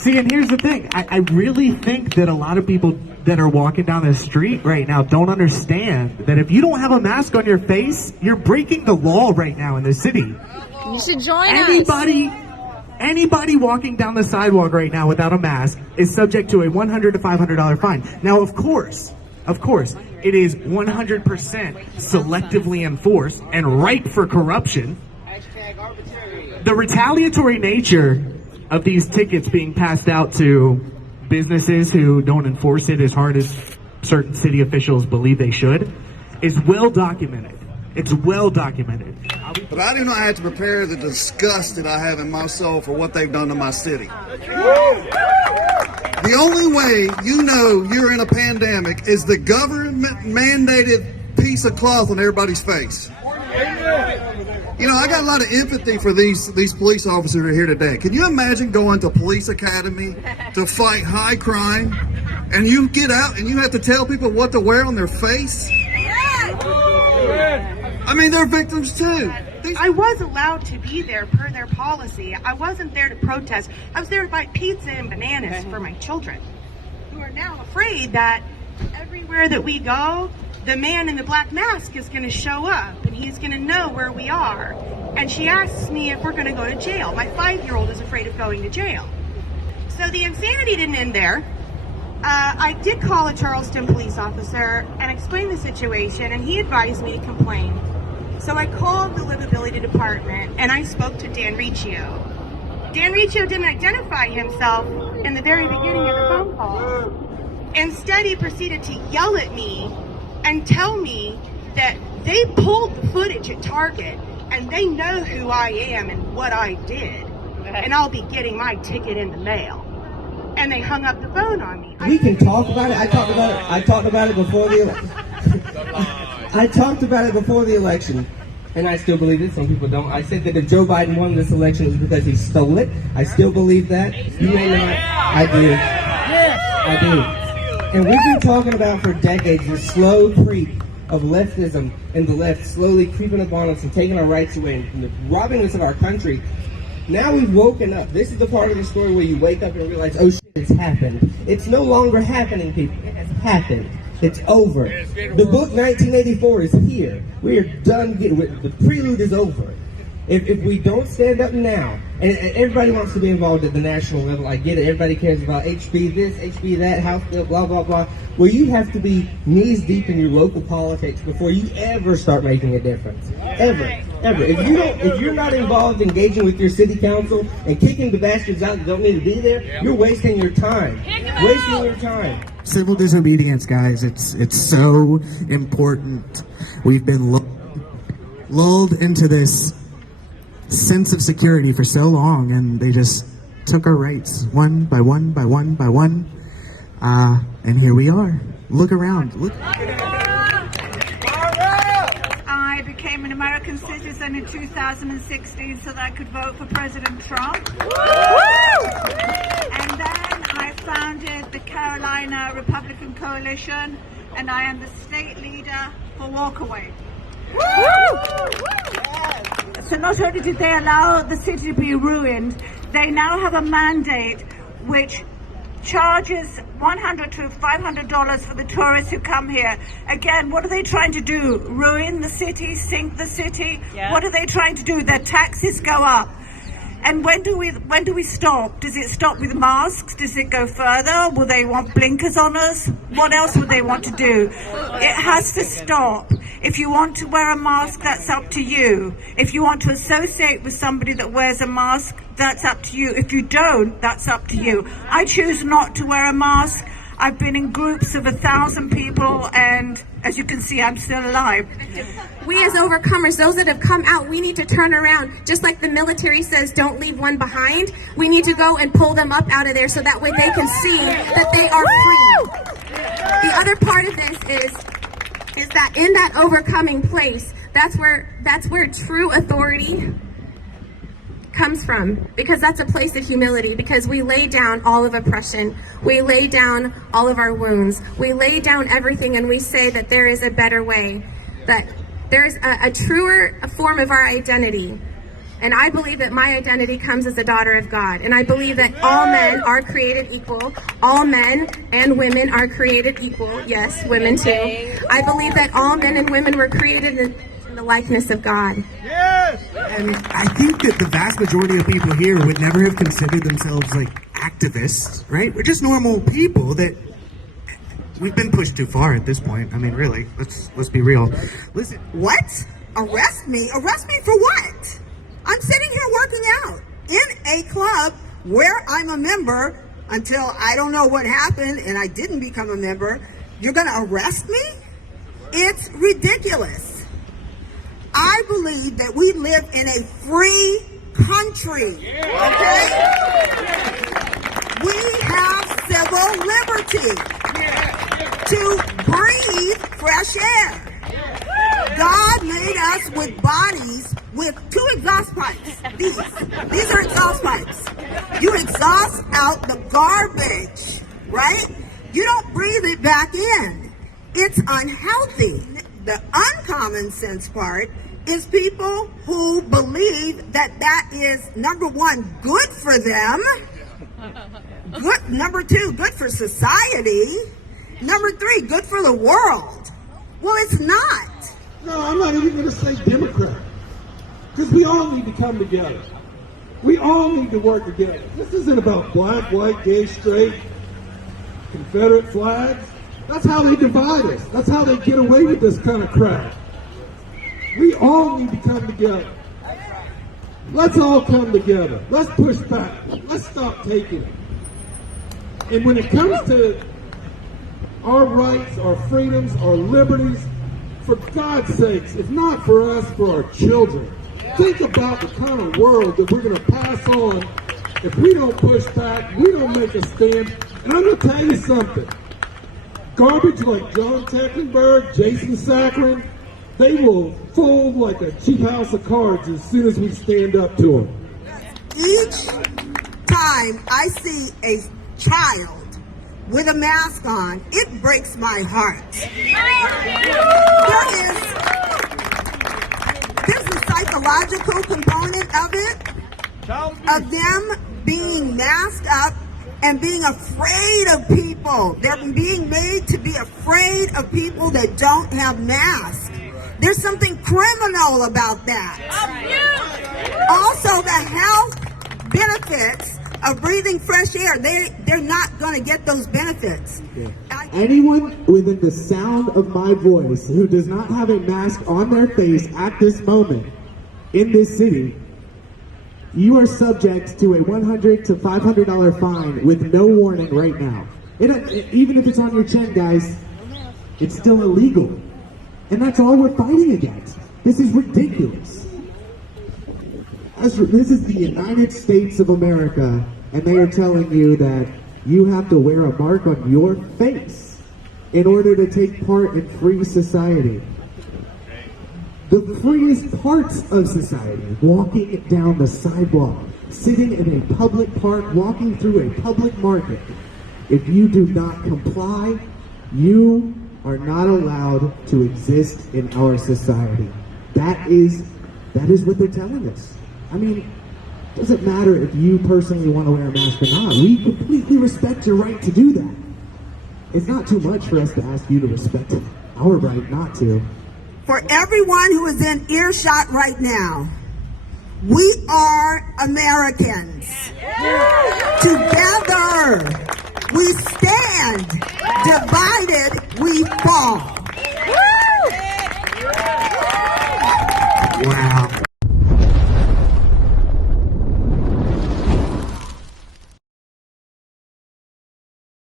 See, and here's the thing. I really think that a lot of people that are walking down the street right now don't understand that if you don't have a mask on your face, you're breaking the law right now in the city. You should join us. Anybody walking down the sidewalk right now without a mask is subject to a $100 to $500 fine. Now, of course, it is 100% selectively enforced and ripe for corruption. The retaliatory nature of these tickets being passed out to businesses who don't enforce it as hard as certain city officials believe they should is well documented. It's well documented. But I do not have to prepare the disgust that I have in my soul for what they've done to my city. The only way you know you're in a pandemic is the government-mandated piece of cloth on everybody's face. You know, I got a lot of empathy for these police officers that are here today. Can you imagine going to police academy to fight high crime, and you get out and you have to tell people what to wear on their face? I mean, they're victims too. I was allowed to be there per their policy. I wasn't there to protest. I was there to buy pizza and bananas for my children, who are now afraid that everywhere that we go, the man in the black mask is going to show up and he's going to know where we are. And she asks me if we're going to go to jail. My 5-year-old is afraid of going to jail. So the insanity didn't end there. I did call a Charleston police officer and explain the situation, and he advised me to complain. So I called the livability department and I spoke to Dan Riccio. Dan Riccio didn't identify himself in the very beginning of the phone call. Instead, he proceeded to yell at me and tell me that they pulled the footage at Target and they know who I am and what I did, and I'll be getting my ticket in the mail. And they hung up the phone on me. We can talk about it. I talked about it before the election. I talked about it before the election, and I still believe it. Some people don't. I said that if Joe Biden won this election, it was because he stole it. I still believe that. You may not. I do. I do. And we've been talking about for decades the slow creep of leftism and the left slowly creeping up on us and taking our rights away and robbing us of our country. Now we've woken up. This is the part of the story where you wake up and realize, oh shit, it's happened. It's no longer happening, people. It has happened. It's over. The book 1984 is here. We are done. The prelude is over. If we don't stand up now, and everybody wants to be involved at the national level, I get it. Everybody cares about HB this, HB that, House bill, blah, blah, blah. Well, you have to be knees deep in your local politics before you ever start making a difference. Ever. If you're not involved engaging with your city council and kicking the bastards out that don't need to be there, you're wasting your time. Wasting your time. Civil disobedience, guys, it's so important. We've been lulled into this sense of security for so long, and they just took our rights one by one by one by one, and here we are. Look around. Look. I became an American citizen in 2016 so that I could vote for President Trump. And then I founded the Carolina Republican Coalition, and I am the state leader for Walkaway. So not only did they allow the city to be ruined, they now have a mandate which charges $100 to $500 for the tourists who come here. Again, what are they trying to do? Ruin the city, sink the city? Yeah. What are they trying to do? Their taxes go up. And when do we stop? Does it stop with masks? Does it go further? Will they want blinkers on us? What else would they want to do? It has to stop. If you want to wear a mask, that's up to you. If you want to associate with somebody that wears a mask, that's up to you. If you don't, that's up to you. I choose not to wear a mask. I've been in groups of 1,000 people, and as you can see, I'm still alive. We as overcomers, those that have come out, we need to turn around. Just like the military says, don't leave one behind. We need to go and pull them up out of there so that way they can see that they are free. The other part of this is that in that overcoming place, that's where true authority comes from, because that's a place of humility, because we lay down all of oppression, we lay down all of our wounds, we lay down everything, and we say that there is a better way, that there's a truer form of our identity, And I believe that my identity comes as a daughter of God. And I believe that all men are created equal. All men and women are created equal. Yes, women too. I believe that all men and women were created in the likeness of God. And I think that the vast majority of people here would never have considered themselves like activists, right? We're just normal people that we've been pushed too far at this point. I mean, really, let's be real. Listen. What? Arrest me? Arrest me for what? I'm sitting here working out in a club where I'm a member until I don't know what happened and I didn't become a member. You're going to arrest me? It's ridiculous. I believe that we live in a free country, okay? We have civil liberty to breathe fresh air. God made us with bodies with 2 exhaust pipes. These are exhaust pipes. You exhaust out the garbage, right? You don't breathe it back in. It's unhealthy. The uncommon sense part is people who believe that that is, number one, good for them. Good, number 2, good for society. Number 3, good for the world. Well, it's not. No, I'm not even going to say Democrat. Because we all need to come together. We all need to work together. This isn't about black, white, gay, straight, Confederate flags. That's how they divide us. That's how they get away with this kind of crap. We all need to come together. Let's all come together. Let's push back. Let's stop taking it. And when it comes to our rights, our freedoms, our liberties, for God's sakes, if not for us, for our children. Think about the kind of world that we're going to pass on if we don't push back, we don't make a stand. And I'm going to tell you something. Garbage like John Tecklenburg, Jason Saccharin, they will fold like a cheap house of cards as soon as we stand up to them. Each time I see a child with a mask on, it breaks my heart. There's a psychological component of it, of them being masked up and being afraid of people. They're being made to be afraid of people that don't have masks. There's something criminal about that. Also, the health benefits of breathing fresh air, they're not going to get those benefits. Anyone within the sound of my voice who does not have a mask on their face at this moment in this city, you are subject to a $100 to $500 fine with no warning right now. Even if it's on your chin, guys, it's still illegal. And that's all we're fighting against. This is ridiculous. This is the United States of America, and they are telling you that you have to wear a mark on your face in order to take part in free society. The freest parts of society, walking down the sidewalk, sitting in a public park, walking through a public market. If you do not comply, you are not allowed to exist in our society. That is what they're telling us. I mean, it doesn't matter if you personally want to wear a mask or not. We completely respect your right to do that. It's not too much for us to ask you to respect our right not to. For everyone who is in earshot right now, we are Americans. Together, we stand